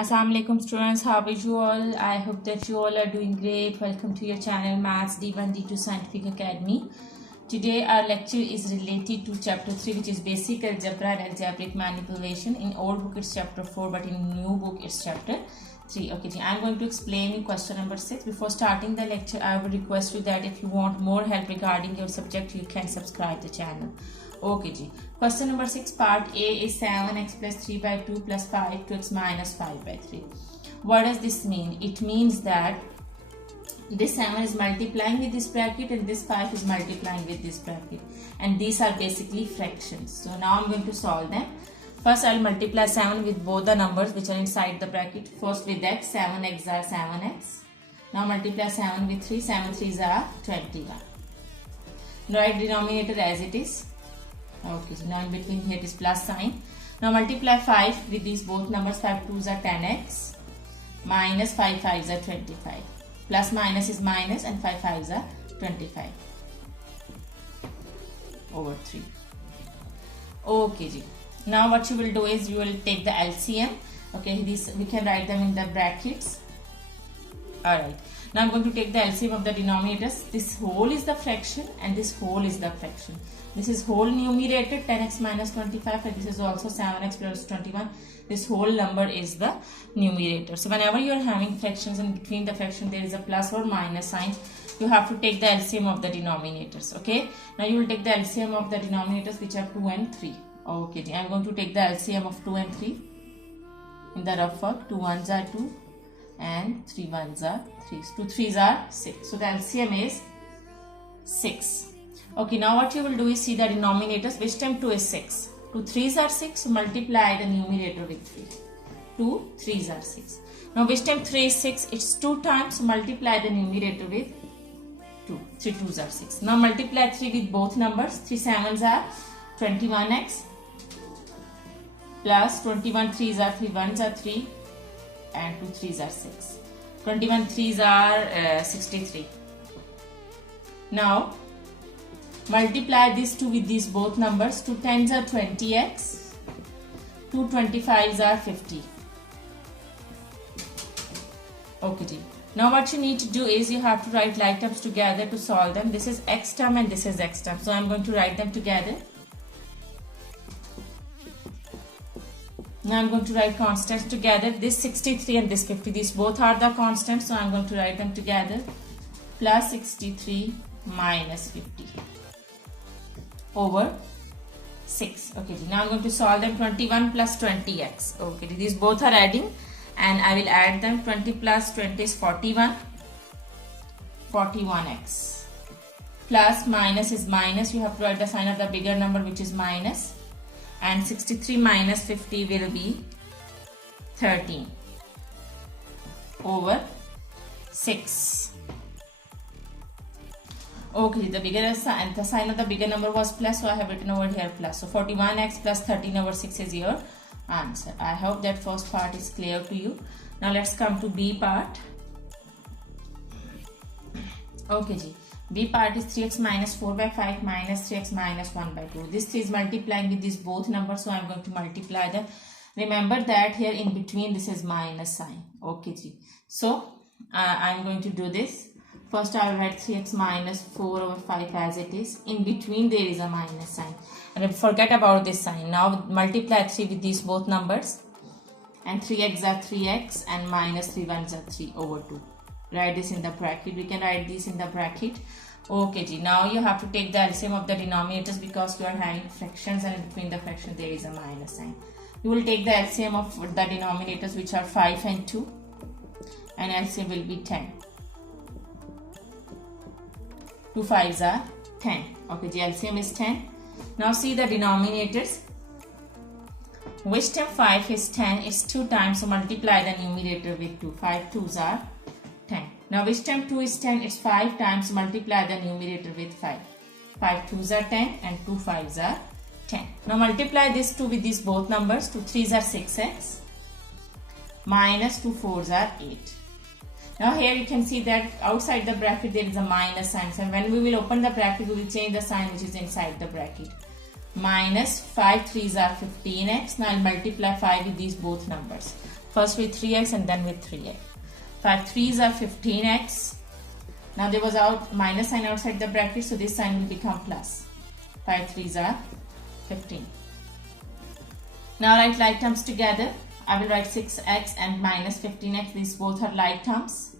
Assalamualaikum students, how are you all? I hope that you all are doing great. Welcome to your channel Maths D1 D2 Scientific Academy. Today our lecture is related to chapter 3, which is basic algebra and algebraic manipulation. In old book it's chapter 4, but in new book it's chapter 3. Okay, I'm going to explain you question number 6. Before starting the lecture, I would request you that if you want more help regarding your subject, you can subscribe the channel. Okay ji. Question number 6 part A is 7x plus 3 by 2 plus 5 2x minus 5 by 3. What does this mean? It means that this 7 is multiplying with this bracket and this 5 is multiplying with this bracket, and these are basically fractions. So now I'm going to solve them. First I'll multiply 7 with both the numbers which are inside the bracket. First with x, 7x are 7x. Now multiply 7 with 3, 7 3s are 21. Write denominator as it is. Okay, so now in between here it is plus sign. Now multiply 5 with these both numbers. 5 2s are 10x minus 5 5s are 25. Plus minus is minus and 5 5s are 25 over 3. Okay ji. Now what you will do is you will take the LCM. Okay, these we can write them in the brackets. Alright. Now I'm going to take the LCM of the denominators. This whole is the fraction and this whole is the fraction. This is whole numerator 10x minus 25, and this is also 7x plus 21. This whole number is the numerator. So whenever you are having fractions and between the fraction there is a plus or minus sign, you have to take the LCM of the denominators. Okay. Now you will take the LCM of the denominators which are 2 and 3. Okay. I am going to take the LCM of 2 and 3 in the rough work. 2 1s are 2 and 3 1s are 3. 2 3s are 6. So the LCM is 6. Okay, now what you will do is see the denominators. Which time 2 is 6. 2 3s are 6. Multiply the numerator with 3. 2 3s are 6. Now which time 3 is 6. It's 2 times. Multiply the numerator with 2. 3 2s are 6. Now multiply 3 with both numbers. 3 7s are 21x plus 21 3s are 3 1s are 3 and 2 3s are 6. 21 3s are 63. Now multiply these two with these both numbers. 2 10s are 20x, 2 25s are 50. Okay. Now what you need to do is you have to write like terms together to solve them. This is x term and this is x term. So I'm going to write them together. Now I'm going to write constants together. This 63 and this 50. These both are the constants. So I'm going to write them together. Plus 63 minus 50. Over 6. Okay, now I'm going to solve them. 21 plus 20x. Okay, these both are adding and I will add them. 20 plus 20 is 41. 41x. Plus minus is minus. You have to write the sign of the bigger number, which is minus. And 63 minus 50 will be 13 over 6. Okay, the bigger sign, the sign of the bigger number was plus, so I have written over here plus. So 41x plus 13 over 6 is your answer. I hope that first part is clear to you. Now let's come to B part. Okay ji. B part is 3x minus 4 by 5 minus 3x minus 1 by 2. This 3 is multiplying with these both numbers, so I am going to multiply them. Remember that here in between this is minus sign. Okay ji. So I am going to do this. First I will write 3x minus 4 over 5 as it is. In between there is a minus sign. And forget about this sign. Now multiply 3 with these both numbers. And 3x are 3x and minus 3 1s are 3 over 2. Write this in the bracket. We can write this in the bracket. Okay ji. Now you have to take the LCM of the denominators because you are having fractions and in between the fraction there is a minus sign. You will take the LCM of the denominators which are 5 and 2. And LCM will be 10. 2 5s are 10. Okay, the LCM is 10. Now see the denominators. Which term 5 is 10, it's 2 times, so multiply the numerator with 2. 5 2s are 10. Now which term 2 is 10, it's 5 times, so multiply the numerator with 5. 5 2s are 10 and 2 5s are 10. Now multiply this 2 with these both numbers. 2 3s are 6x minus 2 4s are 8. Now here you can see that outside the bracket there is a minus sign. So when we will open the bracket, we will change the sign which is inside the bracket. Minus 5 3s are 15x. Now I'll multiply 5 with these both numbers. First with 3x and then with 3x. 5 3s are 15x. Now there was out minus sign outside the bracket, so this sign will become plus. 5 3s are 15. Now write like terms together. I will write 6x and minus 15x. These both are like terms.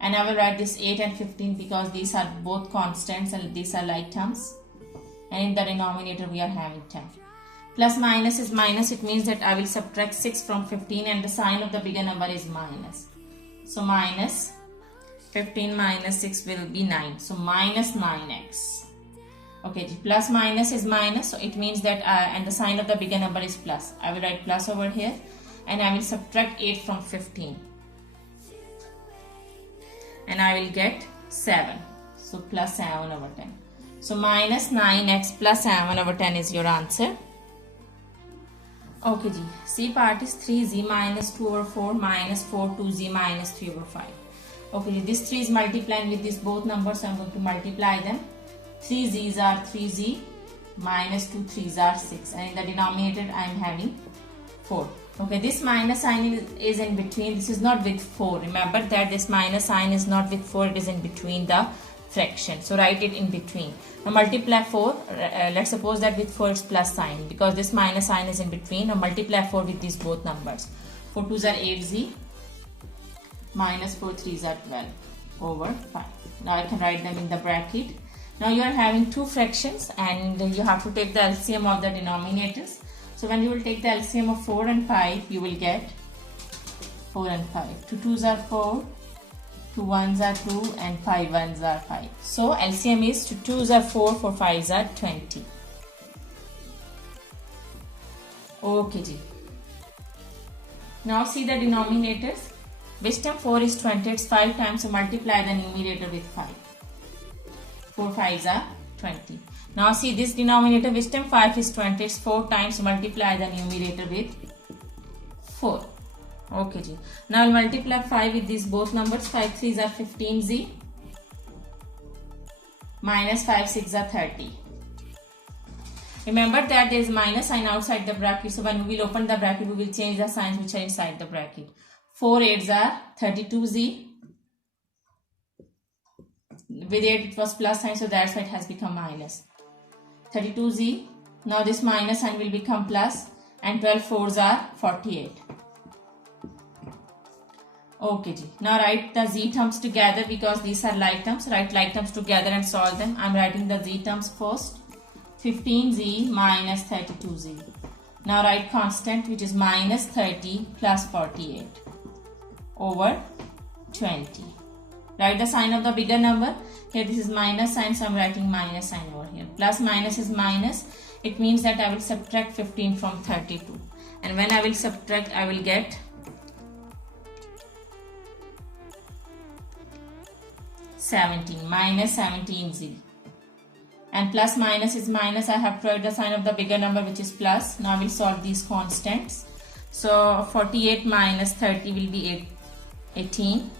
And I will write this 8 and 15 because these are both constants and these are like terms. And in the denominator we are having 10. Plus minus is minus. It means that I will subtract 6 from 15 and the sign of the bigger number is minus. So minus 15 minus 6 will be 9. So minus 9x. Okay, plus minus is minus. So it means that and the sign of the bigger number is plus. I will write plus over here and I will subtract 8 from 15. And I will get 7. So plus 7 over 10. So minus 9x plus 7 over 10 is your answer. Okay, ji. C part is 3z minus 2 over 4 minus 4 2z minus 3 over 5. Okay, ji. This 3 is multiplying with these both numbers. So I am going to multiply them. 3z's are 3z minus 2 3's are 6. And in the denominator I am having 4. Okay, this minus sign is in between. This is not with 4. Remember that this minus sign is not with 4. It is in between the fraction. So write it in between. Now multiply 4. Let's suppose that with 4 it's plus sign because this minus sign is in between. Now multiply 4 with these both numbers. 4 2's are 8z minus 4 3's are 12 over 5. Now I can write them in the bracket. Now you are having two fractions and you have to take the LCM of the denominators. So when you will take the LCM of 4 and 5, you will get 4 and 5. 2 2's are 4, 2 1's are 2 and 5 1's are 5. So LCM is 2 2's are 4, 4 5's are 20. Okay, ji. Now see the denominators. Which term 4 is 20, it's 5 times, so multiply the numerator with 5. 4 5's are 20. Now see this denominator, which term 5 is 20, it's 4 times, so multiply the numerator with 4. Okay, ji. Now I'll multiply 5 with these both numbers. 5 3's are 15z minus 5 6's are 30. Remember that there is minus sign outside the bracket, so when we will open the bracket, we will change the signs which are inside the bracket. 4 8's are 32z. With 8 it was plus sign, so that's why it has become minus. 32z. Now this minus sign will become plus, and 12 4's are 48. Okay, ji. Now write the z terms together because these are like terms. Write like terms together and solve them. I am writing the z terms first. 15z minus 32z. Now write constant, which is minus 30 plus 48 over 20. Write the sign of the bigger number. Here this is minus sign, so I am writing minus sign over here. Plus minus is minus. It means that I will subtract 15 from 32. And when I will subtract, I will get 17 minus 17z. And plus minus is minus. I have to write the sign of the bigger number, which is plus. Now I will solve these constants. So 48 minus 30 will be 18.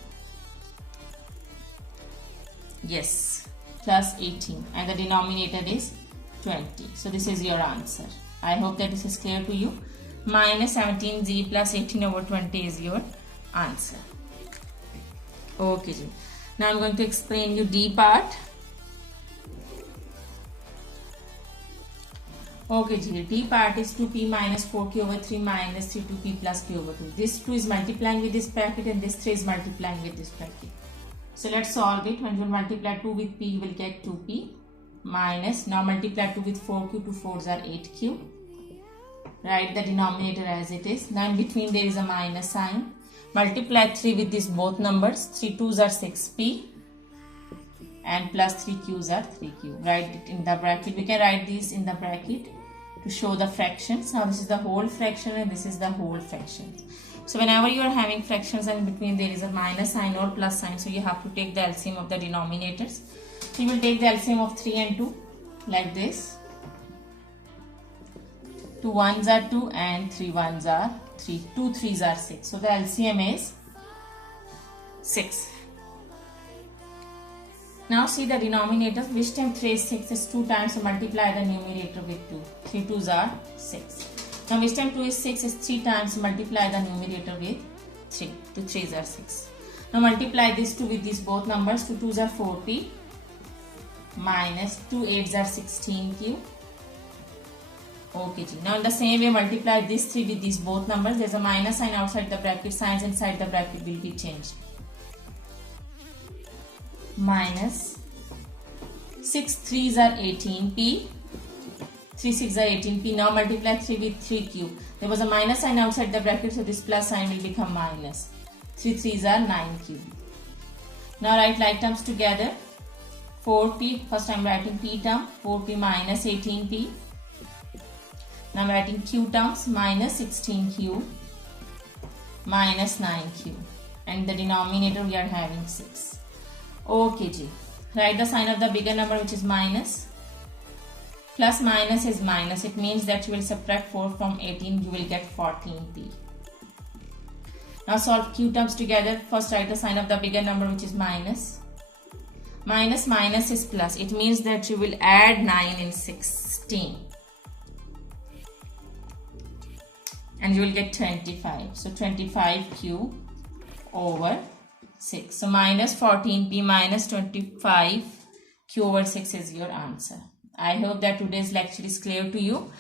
Yes, plus 18, and the denominator is 20. So this is your answer. I hope that this is clear to you. Minus 17z plus 18 over 20 is your answer. Okay, ji. Now I'm going to explain you D part. Okay, ji. D part is 2p minus 4q over 3 minus 3 2p plus q over 2. This 2 is multiplying with this bracket and this 3 is multiplying with this bracket. So let's solve it. When you multiply 2 with p, you will get 2p minus, now multiply 2 with 4q, 2 4's are 8q. Write the denominator as it is. Now in between there is a minus sign. Multiply 3 with these both numbers. 3 2's are 6p and plus 3 q's are 3q. Write it in the bracket. We can write these in the bracket to show the fractions. Now this is the whole fraction and this is the whole fraction. So whenever you are having fractions and in between there is a minus sign or plus sign, so you have to take the LCM of the denominators. So you will take the LCM of 3 and 2 like this. 2 1's are 2 and 3 1's are 3. 2 3's are 6. So the LCM is 6. Now see the denominator. Which time 3 is 6 is 2 times, so multiply the numerator with 2. 3 2's are 6. Now this time 2 is 6 is 3 times, multiply the numerator with 3. 2 3s are 6. Now multiply this 2 with these both numbers. 2 2s are 4p minus 2 8s are 16q. Okay, now in the same way multiply this 3 with these both numbers. There's a minus sign outside the bracket, signs inside the bracket will be changed. Minus 6 3s are 18p, 3 6 are 18p. Now multiply 3 with 3q. There was a minus sign outside the bracket, so this plus sign will become minus. 3 3s are 9q. Now write like terms together. 4p, first I am writing p term, 4p minus 18p. Now I am writing q terms, minus 16q minus 9q, and the denominator we are having 6. Okay ji, write the sign of the bigger number, which is minus. Plus minus is minus, it means that you will subtract 4 from 18, you will get 14p. Now solve q terms together. First write the sign of the bigger number, which is minus. Minus minus is plus, it means that you will add 9 in 16 and you will get 25. So 25q over 6. So minus 14p minus 25q over 6 is your answer. I hope that today's lecture is clear to you,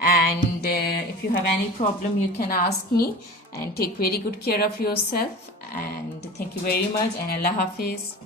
and if you have any problem you can ask me, and take very good care of yourself, and thank you very much, and Allah Hafiz.